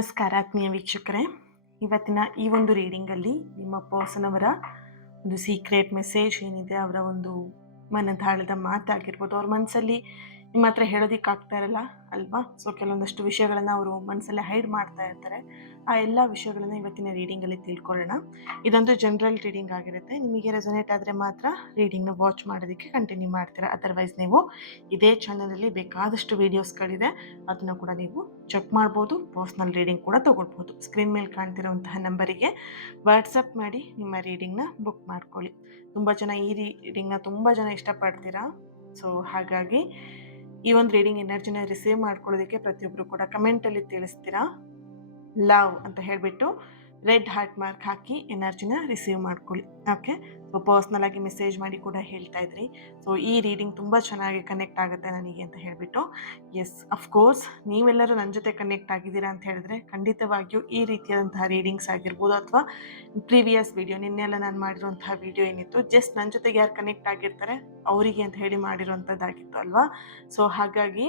ನಮಸ್ಕಾರ ಆತ್ಮೀಯ ವೀಕ್ಷಕರೇ. ಇವತ್ತಿನ ಈ ಒಂದು ರೀಡಿಂಗಲ್ಲಿ ನಿಮ್ಮ ಪರ್ಸನ್ ಅವರ ಒಂದು ಸೀಕ್ರೆಟ್ ಮೆಸೇಜ್ ಏನಿದೆ, ಅವರ ಒಂದು ಮನದಾಳದ ಮಾತಾಗಿರ್ಬೋದು, ಅವ್ರ ಮನಸ್ಸಲ್ಲಿ ನಿಮ್ಮ ಹತ್ರ ಹೇಳೋದಕ್ಕಾಗ್ತಾ ಇರಲ್ಲ ಅಲ್ವಾ. ಸೊ ಕೆಲವೊಂದಷ್ಟು ವಿಷಯಗಳನ್ನು ಅವರು ಮನಸ್ಸಲ್ಲೇ ಹೈಡ್ ಮಾಡ್ತಾ ಇರ್ತಾರೆ. ಆ ಎಲ್ಲ ವಿಷಯಗಳನ್ನು ಇವತ್ತಿನ ರೀಡಿಂಗಲ್ಲಿ ತಿಳ್ಕೊಳ್ಳೋಣ. ಇದೊಂದು ಜನರಲ್ ರೀಡಿಂಗ್ ಆಗಿರುತ್ತೆ. ನಿಮಗೆ ರೆಸೊನೇಟ್ ಆದರೆ ಮಾತ್ರ ರೀಡಿಂಗ್ನ ವಾಚ್ ಮಾಡೋದಕ್ಕೆ ಕಂಟಿನ್ಯೂ ಮಾಡ್ತೀರಾ. ಅದರ್ವೈಸ್ ನೀವು ಇದೇ ಚಾನಲಲ್ಲಿ ಬೇಕಾದಷ್ಟು ವೀಡಿಯೋಸ್ಗಳಿದೆ, ಅದನ್ನು ಕೂಡ ನೀವು ಚೆಕ್ ಮಾಡ್ಬೋದು. ಪರ್ಸ್ನಲ್ ರೀಡಿಂಗ್ ಕೂಡ ತೊಗೊಳ್ಬೋದು. ಸ್ಕ್ರೀನ್ ಮೇಲೆ ಕಾಣ್ತಿರೋಂತಹ ನಂಬರಿಗೆ ವಾಟ್ಸಪ್ ಮಾಡಿ ನಿಮ್ಮ ರೀಡಿಂಗ್ನ ಬುಕ್ ಮಾಡ್ಕೊಳ್ಳಿ. ತುಂಬ ಜನ ಈ ರೀಡಿಂಗ್ನ ತುಂಬ ಜನ ಇಷ್ಟಪಡ್ತೀರಾ. ಸೊ ಹಾಗಾಗಿ ಈ ಒಂದು ರೀಡಿಂಗ್ ಎನರ್ಜಿನ ರಿಸೀವ್ ಮಾಡ್ಕೊಳ್ಳೋದಕ್ಕೆ ಪ್ರತಿಯೊಬ್ಬರು ಕೂಡ ಕಮೆಂಟಲ್ಲಿ ತಿಳಿಸ್ತೀರಾ ಲವ್ ಅಂತ ಹೇಳಿಬಿಟ್ಟು ರೆಡ್ ಹಾರ್ಟ್ ಮಾರ್ಕ್ ಹಾಕಿ ಎನರ್ಜಿನ ರಿಸೀವ್ ಮಾಡ್ಕೊಳ್ಳಿ. ಓಕೆ, ಸೊ ಪರ್ಸ್ನಲ್ ಆಗಿ ಮೆಸೇಜ್ ಮಾಡಿ ಕೂಡ ಹೇಳ್ತಾ ಇದ್ರಿ. ಸೊ ಈ ರೀಡಿಂಗ್ ತುಂಬ ಚೆನ್ನಾಗಿ ಕನೆಕ್ಟ್ ಆಗುತ್ತೆ ನನಗೆ ಅಂತ ಹೇಳಿಬಿಟ್ಟು. ಎಸ್, ಅಫ್ಕೋರ್ಸ್ ನೀವೆಲ್ಲರೂ ನನ್ನ ಜೊತೆ ಕನೆಕ್ಟ್ ಆಗಿದ್ದೀರಾ ಅಂತ ಹೇಳಿದ್ರೆ ಖಂಡಿತವಾಗಿಯೂ ಈ ರೀತಿಯಾದಂತಹ ರೀಡಿಂಗ್ಸ್ ಆಗಿರ್ಬೋದು, ಅಥವಾ ಪ್ರೀವಿಯಸ್ ವಿಡಿಯೋ ನಿನ್ನೆಲ್ಲ ನಾನು ಮಾಡಿರುವಂತಹ ವಿಡಿಯೋ ಏನಿತ್ತು, ಜಸ್ಟ್ ನನ್ನ ಜೊತೆಗೆ ಯಾರು ಕನೆಕ್ಟ್ ಆಗಿರ್ತಾರೆ ಅವರಿಗೆ ಅಂತ ಹೇಳಿ ಮಾಡಿರುವಂಥದ್ದಾಗಿತ್ತು ಅಲ್ವಾ. ಸೊ ಹಾಗಾಗಿ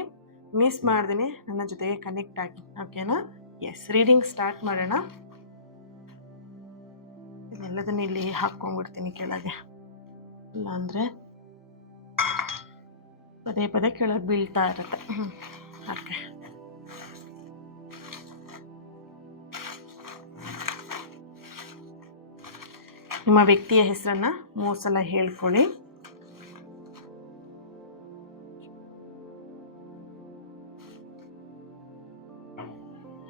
ಮಿಸ್ ಮಾಡ್ದೇ ನನ್ನ ಜೊತೆಗೆ ಕನೆಕ್ಟ್ ಆಗಿ, ಓಕೆನಾ. ಎಸ್, ರೀಡಿಂಗ್ ಸ್ಟಾರ್ಟ್ ಮಾಡೋಣ. ಇದೆಲ್ಲದನ್ನ ಇಲ್ಲಿ ಹಾಕ್ಕೊಂಡ್ಬಿಡ್ತೀನಿ ಕೆಳಗೆ, ಇಲ್ಲ ಅಂದರೆ ಪದೇ ಪದೇ ಕೆಳಗೆ ಬೀಳ್ತಾ ಇರುತ್ತೆ. ಓಕೆ, ನಿಮ್ಮ ವ್ಯಕ್ತಿಯ ಹೆಸರನ್ನ 3 ಸಲ ಹೇಳ್ಕೊಳ್ಳಿ.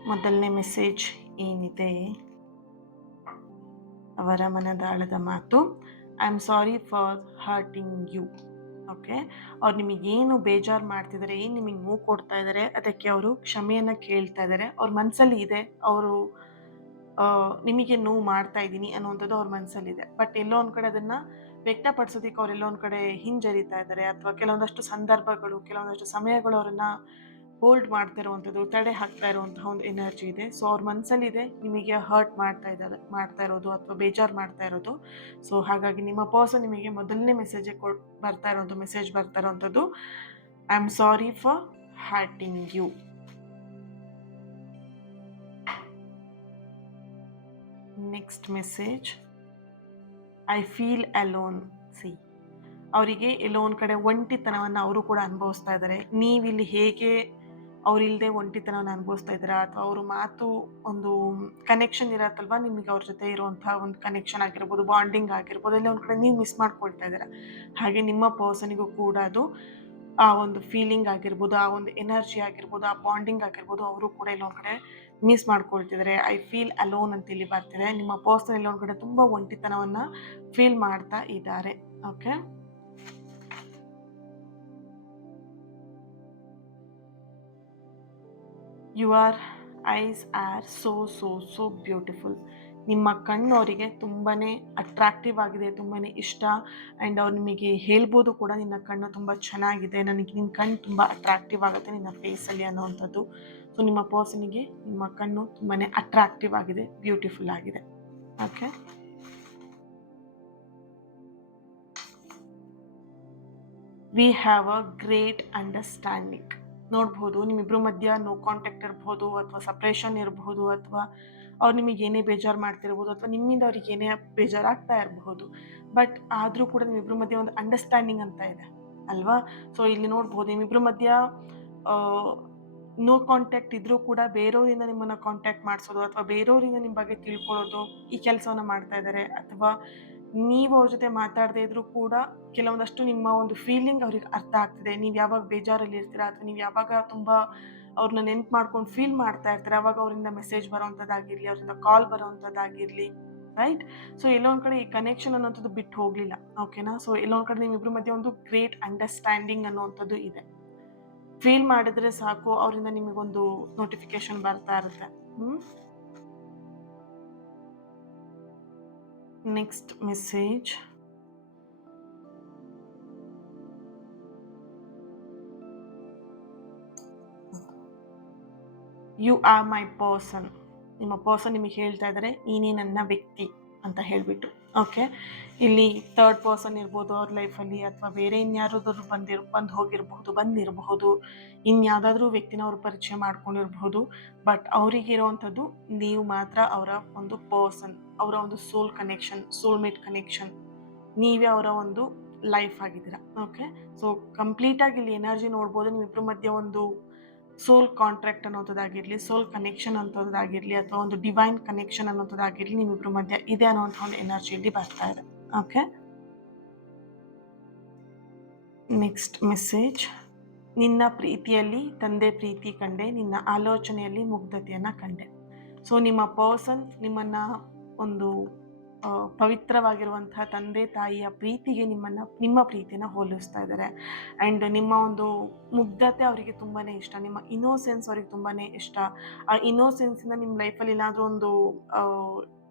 ಮೊದಲನೇ ಮೆಸೇಜ್ ಏನಿದೆ, ಅವರ ಮನದಾಳದ ಮಾತು. I am sorry for hurting you. Okay, ಅವ್ರು ನಿಮಗೇನು ಬೇಜಾರು ಮಾಡ್ತಿದ್ದಾರೆ, ಏನು ನಿಮಗೆ ನೋವು ಕೊಡ್ತಾ ಇದ್ದಾರೆ, ಅದಕ್ಕೆ ಅವರು ಕ್ಷಮೆಯನ್ನು ಕೇಳ್ತಾ ಇದ್ದಾರೆ. ಅವ್ರ ಮನಸ್ಸಲ್ಲಿ ಇದೆ, ಅವರು ನಿಮಗೆ ನೋವು ಮಾಡ್ತಾ ಇದ್ದೀನಿ ಅನ್ನುವಂಥದ್ದು ಅವ್ರ ಮನಸ್ಸಲ್ಲಿದೆ. ಬಟ್ ಎಲ್ಲೋ ಒಂದು ಕಡೆ ಅದನ್ನು ವ್ಯಕ್ತಪಡಿಸೋದಕ್ಕೆ ಅವರೆಲ್ಲೋ ಒಂದು ಕಡೆ ಹಿಂಜರಿತಾ ಇದ್ದಾರೆ, ಅಥವಾ ಕೆಲವೊಂದಷ್ಟು ಸಂದರ್ಭಗಳು, ಕೆಲವೊಂದಷ್ಟು ಸಮಯಗಳು ಅವರನ್ನು ಹೋಲ್ಡ್ ಮಾಡ್ತಾ ಇರುವಂಥದ್ದು, ತಡೆ ಹಾಕ್ತಾ ಇರುವಂತಹ ಒಂದು ಎನರ್ಜಿ ಇದೆ. ಸೊ ಅವ್ರ ಮನಸ್ಸಲ್ಲಿದೆ ನಿಮಗೆ ಹರ್ಟ್ ಮಾಡ್ತಾ ಇರೋದು ಅಥವಾ ಬೇಜಾರು ಮಾಡ್ತಾ ಇರೋದು. ಸೊ ಹಾಗಾಗಿ ನಿಮ್ಮ ಪರ್ಸನ್ ನಿಮಗೆ ಮೊದಲನೇ ಮೆಸೇಜ್ ಬರ್ತಾ ಇರೋಂಥದ್ದು I am sorry for hurting you. Next message, I feel alone. See, ಅವರಿಗೆ ಎಲ್ಲೋ ಒಂದು ಕಡೆ ಒಂಟಿತನವನ್ನು ಅವರು ಕೂಡ ಅನುಭವಿಸ್ತಾ ಇದ್ದಾರೆ. ನೀವಿಲ್ಲಿ ಹೇಗೆ ಅವರಿಲ್ಲದೆ ಒಂಟಿತನವನ್ನು ಅನುಭವಿಸ್ತಾ ಇದ್ದೀರಾ, ಅಥವಾ ಅವರು ಮಾತು ಒಂದು ಕನೆಕ್ಷನ್ ಇರತ್ತಲ್ವ ನಿಮಗೆ, ಅವ್ರ ಜೊತೆ ಇರುವಂತಹ ಒಂದು ಕನೆಕ್ಷನ್ ಆಗಿರ್ಬೋದು, ಬಾಂಡಿಂಗ್ ಆಗಿರ್ಬೋದು, ಎಲ್ಲ ಒಂದು ಕಡೆ ನೀವು ಮಿಸ್ ಮಾಡ್ಕೊಳ್ತಾ ಇದ್ದೀರಾ. ಹಾಗೆ ನಿಮ್ಮ ಪರ್ಸನಿಗೂ ಕೂಡ ಅದು ಆ ಒಂದು ಫೀಲಿಂಗ್ ಆಗಿರ್ಬೋದು, ಆ ಒಂದು ಎನರ್ಜಿ ಆಗಿರ್ಬೋದು, ಆ ಬಾಂಡಿಂಗ್ ಆಗಿರ್ಬೋದು, ಅವರು ಕೂಡ ಎಲ್ಲೊಂದು ಕಡೆ ಮಿಸ್ ಮಾಡ್ಕೊಳ್ತಿದ್ದಾರೆ. ಐ ಫೀಲ್ ಅಲೋನ್ ಅಂತ ಇಲ್ಲಿ ಬರ್ತಿದೆ. ನಿಮ್ಮ ಪರ್ಸನ್ ಎಲ್ಲೊಂದು ಕಡೆ ತುಂಬ ಒಂಟಿತನವನ್ನು ಫೀಲ್ ಮಾಡ್ತಾ ಇದ್ದಾರೆ. Okay, your eyes are so beautiful. ನಿಮ್ಮ ಕಣ್ಣು ಅವರಿಗೆ ತುಂಬಾ ಅಟ್ರಾಕ್ಟಿವ್ ಆಗಿದೆ, ತುಂಬಾ ಇಷ್ಟ. ಆ್ಯಂಡ್ ಅವ್ರು ನಿಮಗೆ ಹೇಳ್ಬೋದು ಕೂಡ, ನಿನ್ನ ಕಣ್ಣು ತುಂಬ ಚೆನ್ನಾಗಿದೆ, ನನಗೆ ನಿನ್ನ ಕಣ್ಣು ತುಂಬ ಅಟ್ರಾಕ್ಟಿವ್ ಆಗುತ್ತೆ ನಿನ್ನ ಫೇಸಲ್ಲಿ ಅನ್ನೋವಂಥದ್ದು. ಸೊ ನಿಮ್ಮ ಪರ್ಸನಿಗೆ ನಿಮ್ಮ ಕಣ್ಣು ತುಂಬಾ ಅಟ್ರಾಕ್ಟಿವ್ ಆಗಿದೆ, ಬ್ಯೂಟಿಫುಲ್ ಆಗಿದೆ. Okay, V have a great understanding. ನೋಡ್ಬೋದು ನಿಮ್ಮಿಬ್ಬರ ಮಧ್ಯ ನೋ ಕಾಂಟ್ಯಾಕ್ಟ್ ಇರ್ಬೋದು, ಅಥವಾ ಸಪ್ರೇಷನ್ ಇರಬಹುದು, ಅಥವಾ ಅವ್ರು ನಿಮಗೆ ಏನೇ ಬೇಜಾರು ಮಾಡ್ತಿರ್ಬೋದು, ಅಥವಾ ನಿಮ್ಮಿಂದ ಅವ್ರಿಗೆ ಏನೇ ಬೇಜಾರಾಗ್ತಾ ಇರಬಹುದು. ಬಟ್ ಆದರೂ ಕೂಡ ನಿಮ್ಮಿಬ್ಬರ ಮಧ್ಯೆ ಒಂದು ಅಂಡರ್ಸ್ಟ್ಯಾಂಡಿಂಗ್ ಅಂತ ಇದೆ ಅಲ್ವಾ. ಸೊ ಇಲ್ಲಿ ನೋಡ್ಬೋದು ನಿಮ್ಮಿಬ್ಬರ ಮಧ್ಯ ನೋ ಕಾಂಟ್ಯಾಕ್ಟ್ ಇದ್ರೂ ಕೂಡ ಬೇರೆಯವರಿಂದ ನಿಮ್ಮನ್ನು ಕಾಂಟ್ಯಾಕ್ಟ್ ಮಾಡಿಸೋದು, ಅಥವಾ ಬೇರೆಯವರಿಂದ ನಿಮ್ಮ ಬಗ್ಗೆ ತಿಳ್ಕೊಳ್ಳೋದು, ಈ ಕೆಲಸವನ್ನು ಮಾಡ್ತಾ ಇದ್ದಾರೆ. ಅಥವಾ ನೀವು ಅವ್ರ ಜೊತೆ ಮಾತಾಡದೇ ಇದ್ರೂ ಕೂಡ ಕೆಲವೊಂದಷ್ಟು ನಿಮ್ಮ ಒಂದು ಫೀಲಿಂಗ್ ಅವ್ರಿಗೆ ಅರ್ಥ ಆಗ್ತಿದೆ. ನೀವು ಯಾವಾಗ ಬೇಜಾರಲ್ಲಿ ಇರ್ತೀರಾ, ಅಥವಾ ನೀವು ಯಾವಾಗ ತುಂಬ ಅವ್ರನ್ನ ನೆನ್ಪು ಮಾಡ್ಕೊಂಡು ಫೀಲ್ ಮಾಡ್ತಾ ಇರ್ತೀರ, ಅವಾಗ ಅವರಿಂದ ಮೆಸೇಜ್ ಬರೋವಂಥದ್ದಾಗಿರಲಿ, ಅವರಿಂದ ಕಾಲ್ ಬರೋವಂಥದ್ದಾಗಿರಲಿ, ರೈಟ್. ಸೊ ಎಲ್ಲೊಂದು ಕಡೆ ಈ ಕನೆಕ್ಷನ್ ಅನ್ನೋಂಥದ್ದು ಬಿಟ್ಟು ಹೋಗಲಿಲ್ಲ. ಓಕೆನಾ. ಸೊ ಎಲ್ಲೊಂದು ಕಡೆ ನಿಮ್ಮಿಬ್ಬರ ಮಧ್ಯೆ ಒಂದು ಗ್ರೇಟ್ ಅಂಡರ್ಸ್ಟ್ಯಾಂಡಿಂಗ್ ಅನ್ನುವಂಥದ್ದು ಇದೆ. ಫೀಲ್ ಮಾಡಿದ್ರೆ ಸಾಕು, ಅವರಿಂದ ನಿಮಗೊಂದು ನೋಟಿಫಿಕೇಶನ್ ಬರ್ತಾ ಇರುತ್ತೆ. Next message, you are my person. ನಿಮ್ಮ ಪರ್ಸನ್ ನಿಮಗೆ ಹೇಳ್ತಾ ಇದ್ದಾರೆ ನೀನೇ ನನ್ನ ವ್ಯಕ್ತಿ ಅಂತ ಹೇಳಿಬಿಟ್ಟು. ಓಕೆ. ಇಲ್ಲಿ ಥರ್ಡ್ ಪರ್ಸನ್ ಇರ್ಬೋದು ಅವ್ರ ಲೈಫಲ್ಲಿ, ಅಥವಾ ಬೇರೆ ಇನ್ಯಾರಾದರೂ ಬಂದು ಹೋಗಿರಬಹುದು, ಬಂದಿರಬಹುದು, ಇನ್ಯಾವುದಾದ್ರೂ ವ್ಯಕ್ತಿನ ಅವರು ಪರಿಚಯ ಮಾಡ್ಕೊಂಡಿರಬಹುದು. ಬಟ್ ಅವರಿಗೆ ಇರೋವಂಥದ್ದು ನೀವು ಮಾತ್ರ ಅವರ ಒಂದು ಪರ್ಸನ್, ಅವರ ಒಂದು ಸೋಲ್ ಕನೆಕ್ಷನ್, ಸೋಲ್ಮೇಟ್ ಕನೆಕ್ಷನ್. ನೀವೇ ಅವರ ಒಂದು ಲೈಫ್ ಆಗಿದ್ದೀರಾ. ಓಕೆ. ಸೊ ಕಂಪ್ಲೀಟಾಗಿ ಇಲ್ಲಿ ಎನರ್ಜಿ ನೋಡ್ಬೋದು, ನಿಮ್ಮಿಬ್ಬರ ಮಧ್ಯೆ ಒಂದು ಸೋಲ್ ಕಾಂಟ್ರಾಕ್ಟ್ ಅನ್ನೋದಾಗಿರಲಿ, ಸೋಲ್ ಕನೆಕ್ಷನ್ ಅನ್ನೋದಾಗಿರಲಿ, ಅಥವಾ ಒಂದು ಡಿವೈನ್ ಕನೆಕ್ಷನ್ ಅನ್ನೋದಾಗಿರಲಿ ನಿಮ್ಮಿಬ್ಬರ ಮಧ್ಯೆ ಇದೆ ಅನ್ನೋಂಥ ಒಂದು ಎನರ್ಜಿಯಲ್ಲಿ ಬರ್ತಾ ಇದೆ. ಓಕೆ. Next message. ನಿನ್ನ ಪ್ರೀತಿಯಲ್ಲಿ ತಂದೆ ಪ್ರೀತಿ ಕಂಡೆ, ನಿನ್ನ ಆಲೋಚನೆಯಲ್ಲಿ ಮುಗ್ಧತೆಯನ್ನು ಕಂಡೆ. ಸೊ ನಿಮ್ಮ ಪರ್ಸನ್ ನಿಮ್ಮನ್ನು ಒಂದು ಪವಿತ್ರವಾಗಿರುವಂತಹ ತಂದೆ ತಾಯಿಯ ಪ್ರೀತಿಗೆ ನಿಮ್ಮ ಪ್ರೀತಿನ ಹೋಲಿಸ್ತಾ ಇದ್ದಾರೆ. ಆ್ಯಂಡ್ ನಿಮ್ಮ ಒಂದು ಮುಗ್ಧತೆ ಅವರಿಗೆ ತುಂಬಾ ಇಷ್ಟ, ನಿಮ್ಮ ಇನ್ನೋಸೆನ್ಸ್ ಅವ್ರಿಗೆ ತುಂಬಾ ಇಷ್ಟ. ಆ ಇನ್ನೋಸೆನ್ಸಿಂದ ನಿಮ್ಮ ಲೈಫಲ್ಲಿ ಏನಾದರೂ ಒಂದು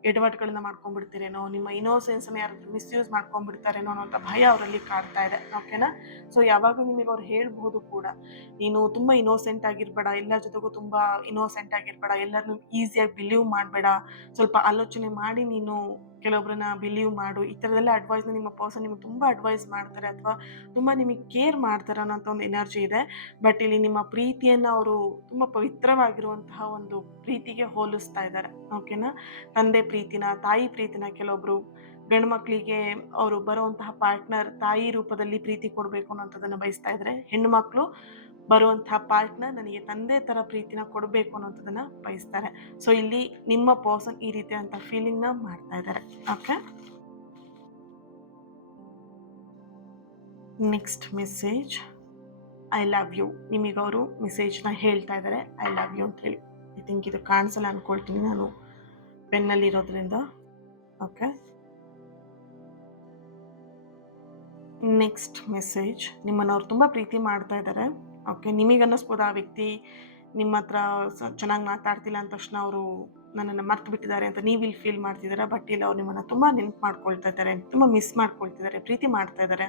ಎಡವಟ್ಟುಗಳನ್ನ ಮಾಡ್ಕೊಂಡ್ಬಿಡ್ತೀರೇನೋ, ನಿಮ್ಮ ಇನ್ನೋಸೆನ್ಸನ್ನ ಯಾರಾದರೂ ಮಿಸ್ಯೂಸ್ ಮಾಡ್ಕೊಂಡ್ಬಿಡ್ತಾರೇನೋ ಅನ್ನೋಂಥ ಭಯ ಅವರಲ್ಲಿ ಕಾಡ್ತಾ ಇದೆ. ಓಕೆನಾ. ಸೊ ಯಾವಾಗಲೂ ನಿಮಗೆ ಅವ್ರು ಹೇಳ್ಬೋದು ಕೂಡ, ನೀನು ತುಂಬ ಇನ್ನೋಸೆಂಟ್ ಆಗಿರಬೇಡ, ಎಲ್ಲರ ಜೊತೆಗೂ ತುಂಬ ಇನ್ನೋಸೆಂಟ್ ಆಗಿರಬೇಡ, ಎಲ್ಲರನ್ನೂ ಈಸಿಯಾಗಿ ಬಿಲೀವ್ ಮಾಡಬೇಡ, ಸ್ವಲ್ಪ ಆಲೋಚನೆ ಮಾಡಿ ನೀನು ಕೆಲವೊಬ್ಬರನ್ನ ಬಿಲೀವ್ ಮಾಡು. ಈ ಥರದೆಲ್ಲ ಅಡ್ವೈಸ್ನ ನಿಮ್ಮ ಪರ್ಸನ್ ನಿಮಗೆ ತುಂಬ ಅಡ್ವೈಸ್ ಮಾಡ್ತಾರೆ, ಅಥವಾ ತುಂಬ ನಿಮಗೆ ಕೇರ್ ಮಾಡ್ತಾರೆ ಅನ್ನೋಂಥ ಒಂದು ಎನರ್ಜಿ ಇದೆ. ಬಟ್ ಇಲ್ಲಿ ನಿಮ್ಮ ಪ್ರೀತಿಯನ್ನು ಅವರು ತುಂಬ ಪವಿತ್ರವಾಗಿರುವಂತಹ ಒಂದು ಪ್ರೀತಿಗೆ ಹೋಲಿಸ್ತಾ ಇದ್ದಾರೆ. ಓಕೆನಾ. ತಂದೆ ಪ್ರೀತಿನ, ತಾಯಿ ಪ್ರೀತಿನ, ಕೆಲವೊಬ್ರು ಗಂಡು ಮಕ್ಕಳಿಗೆ ಅವರು ಬರುವಂತಹ ಪಾರ್ಟ್ನರ್ ತಾಯಿ ರೂಪದಲ್ಲಿ ಪ್ರೀತಿ ಕೊಡಬೇಕು ಅನ್ನೋಂಥದ್ದನ್ನು ಬಯಸ್ತಾ ಇದ್ದಾರೆ. ಹೆಣ್ಣು ಮಕ್ಕಳು ಬರುವಂತಹ ಪಾರ್ಟ್ನರ್ ನನಗೆ ತಂದೆ ಥರ ಪ್ರೀತಿನ ಕೊಡಬೇಕು ಅನ್ನೋಂಥದ್ದನ್ನು ಬಯಸ್ತಾರೆ. ಸೊ ಇಲ್ಲಿ ನಿಮ್ಮ ಪರ್ಸನ್ ಈ ರೀತಿಯಾದಂಥ ಫೀಲಿಂಗ್ನ ಮಾಡ್ತಾ ಇದ್ದಾರೆ. Okay. Next message. I love you. ನಿಮಗವರು ಮೆಸೇಜ್ನ ಹೇಳ್ತಾ ಇದ್ದಾರೆ, ಐ ಲವ್ ಯು ಅಂತ ಹೇಳಿ. ಐ ಥಿಂಕ್ ಇದು ಕಾಣಿಸಲ್ಲ ಅಂದ್ಕೊಳ್ತೀನಿ ನಾನು ಪೆನ್ನಲ್ಲಿರೋದ್ರಿಂದ. ಓಕೆ. Next message. ನಿಮ್ಮನ್ನು ಅವ್ರು ತುಂಬ ಪ್ರೀತಿ ಮಾಡ್ತಾ ಇದ್ದಾರೆ. ಓಕೆ. ನಿಮಗೆ ಅನ್ನಿಸ್ಬೋದು ಆ ವ್ಯಕ್ತಿ ನಿಮ್ಮ ಹತ್ರ ಚೆನ್ನಾಗಿ ಮಾತಾಡ್ತಿಲ್ಲ ಅಂದ ತಕ್ಷಣ ಅವರು ನನ್ನನ್ನು ಮರ್ತು ಬಿಟ್ಟಿದ್ದಾರೆ ಅಂತ ನೀವು ಇಲ್ಲಿ ಫೀಲ್ ಮಾಡ್ತಿದ್ದಾರೆ. ಬಟ್ ಇಲ್ಲಿ ಅವ್ರು ನಿಮ್ಮನ್ನು ತುಂಬ ನೆನಪು ಮಾಡ್ಕೊಳ್ತಾ ಇದ್ದಾರೆ, ತುಂಬ ಮಿಸ್ ಮಾಡ್ಕೊಳ್ತಿದ್ದಾರೆ, ಪ್ರೀತಿ ಮಾಡ್ತಾ ಇದ್ದಾರೆ.